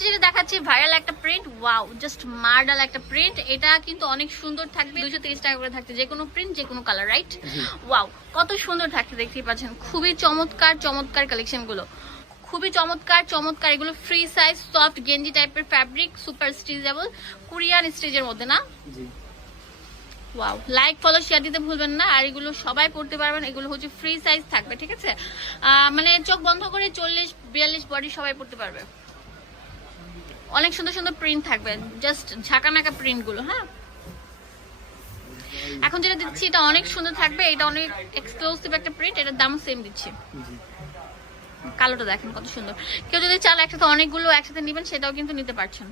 First যেটা দেখাচ্ছি viral একটা প্রিন্ট ওয়াও জাস্ট মার্ডাল একটা প্রিন্ট এটা কিন্তু অনেক সুন্দর থাকবে। দুশো টাকা করে থাকছে যে কোনো প্রিন্ট যে কোনো কালার রাইট ওয়াও কত সুন্দর থাকছে দেখতেই পাচ্ছেন। খুবই চমৎকার চমৎকার কালেকশনগুলো। খুবই চমৎকার চমৎকার। এগুলো ফ্রি সাইজ সফট গেঞ্জি টাইপের ফ্যাব্রিক সুপার স্টিচেবল কোরিয়ান স্টিচের মধ্যে না? ওয়াও লাইক ফলো শেয়ার দিতে ভুলবেন না। আর এগুলো সবাই পড়তে পারবেন। এগুলো হচ্ছে ফ্রি সাইজ থাকবে ঠিক আছে? মানে চোখ বন্ধ করে চল্লিশ বিয়াল্লিশ বডি সবাই পড়তে পারবে। অনেক সুন্দর সুন্দর প্রিন্ট থাকবে। জাস্ট ঝাঁকানাকা প্রিন্টগুলো হ্যাঁ? এখন যেটা দিচ্ছি এটা অনেক সুন্দর থাকবে। এটা অনেক এক্সক্লুসিভ একটা প্রিন্ট এটার দাম সেম দিচ্ছি। জি। কালোটা দেখেন কত সুন্দর। কেউ যদি চান একসাথে অনেকগুলো একসাথে নেবেন সেটাও কিন্তু নিতে পারছেন।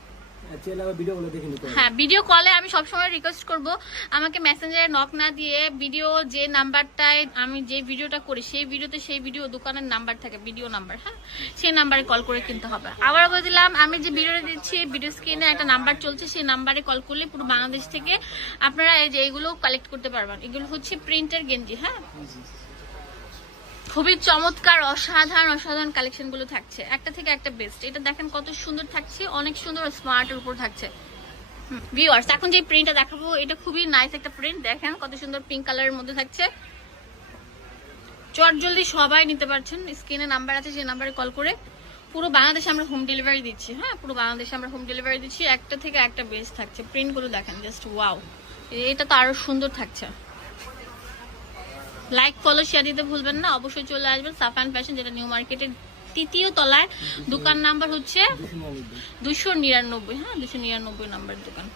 হ্যাঁ ভিডিও কলে আমি সবসময় রিকোয়েস্ট করব আমাকে মেসেঞ্জারে নক না দিয়ে ভিডিও যে নাম্বারটায় আমি যে ভিডিওটা করি সেই ভিডিওতে সেই ভিডিও দোকানের নাম্বার থাকে ভিডিও নাম্বার হ্যাঁ? সেই নাম্বারে কল করে কিনতে হবে। আবার বলে দিলাম আমি যে ভিডিওটা দিচ্ছি ভিডিও স্ক্রিনে একটা নাম্বার চলছে সেই নাম্বারে কল করলে পুরো বাংলাদেশ থেকে আপনারা এই যে এগুলো কালেক্ট করতে পারবেন। এগুলো হচ্ছে প্রিন্টের গেঞ্জি হ্যাঁ? খুবই চমৎকার, অসাধারণ অসাধারণ কালেকশনগুলো থাকছে। একটা থেকে একটা বেস্ট এটা দেখেন কত সুন্দর থাকছে, অনেক সুন্দর স্মার্ট এর উপর থাকছে। ভিউয়ার্স এখন যে প্রিন্টটা দেখাবো, এটা খুবই নাইস একটা প্রিন্ট দেখেন কত সুন্দর পিঙ্ক কালারের মধ্যে থাকছে। চট জলদি সবাই নিতে পারছেন। স্ক্রিনে নাম্বার আছে সেই নাম্বারে কল করে পুরো বাংলাদেশে আমরা হোম ডেলিভারি দিচ্ছি। হ্যাঁ পুরো বাংলাদেশে আমরা হোম ডেলিভারি দিচ্ছি। একটা থেকে একটা বেস্ট থাকছে। প্রিন্টগুলো দেখেন জাস্ট ওয়াও এটা তো আরও সুন্দর থাকছে। লাইক ফলো শেয়ার দিতে ভুলবেন না। অবশ্যই চলে আসবেন সাফান ফ্যাশন যেটা নিউ মার্কেটের তৃতীয় তলায়। দোকান নাম্বার হচ্ছে দুশো নিরানব্বই হ্যাঁ? দুশো নিরানব্বই নাম্বার দোকান।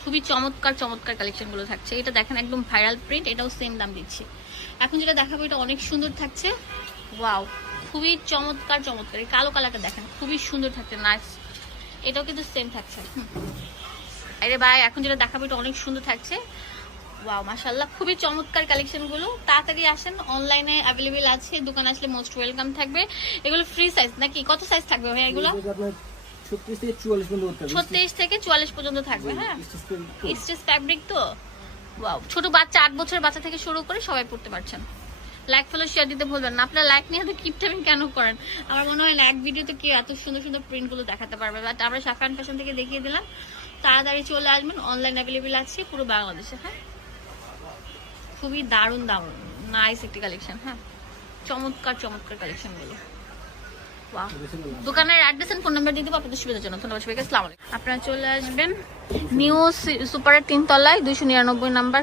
খুবই চমৎকার চমৎকার কালেকশনগুলো থাকছে। এটা দেখেন একদম ভাইরাল প্রিন্ট এটাও সেম দাম দিচ্ছি। এখন যেটা দেখাবো, এটা অনেক সুন্দর থাকছে। ওয়াও খুবই চমৎকার চমৎকার। কালো কালারটা দেখেন, খুবই সুন্দর থাকছে নাইস এটাও কিন্তু সেম থাকছে। আরে ভাই এখন যেটা দেখাবো এটা অনেক সুন্দর থাকছে। ওয়াও মাশাল্লাহ খুবই চমৎকার কালেকশনগুলো। তাড়াতাড়ি আসেন অনলাইনে অ্যাভেলেবেল আছে দোকান আসলে মোস্ট ওয়েলকাম থাকবে। এগুলো ফ্রি সাইজ নাকি? কত সাইজ থাকবে ভাই এগুলো? ছত্রিশ থেকে চুয়াল্লিশ পর্যন্ত থাকবে হ্যাঁ। স্টেজ ফ্যাব্রিক তো। ওয়াও ছোট বাচ্চা আট বছরের বাচ্চা থেকে শুরু করে সবাই পড়তে পারছেন। লাইক ফলো শেয়ার দিতে ভুলবেন না। আপনারা লাইক নিয়ে তো কিপ টাইমিং কেন করেন? আমার মনে হয় এক ভিডিওতে কেউ এত সুন্দর সুন্দর প্রিন্টগুলো দেখাতে পারবে। বাট আমরা সাফান ফ্যাশন থেকে দেখিয়ে দিলাম। তাড়াতাড়ি চলে আসবেন। অনলাইন অ্যাভেলেবেল আছে পুরো বাংলাদেশে হ্যাঁ? খুবই দারুণ দারুণ। নাইস একটি কালেকশন হ্যাঁ? চমৎকার চমৎকার কালেকশনগুলো বাহ বেশি ভালো লাগে। দোকানের এন্ড ফোন নাম্বার আপনাদের সুবিধার জন্য। আপনারা চলে আসবেন নিউ সুপারের নিরানব্বই নাম্বার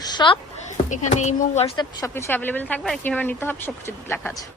এখানে হোয়াটসঅ্যাপ সবকিছু অ্যাভেলেবেল থাকবে। আর কীভাবে নিতে হবে, সবকিছু লেখা আছে।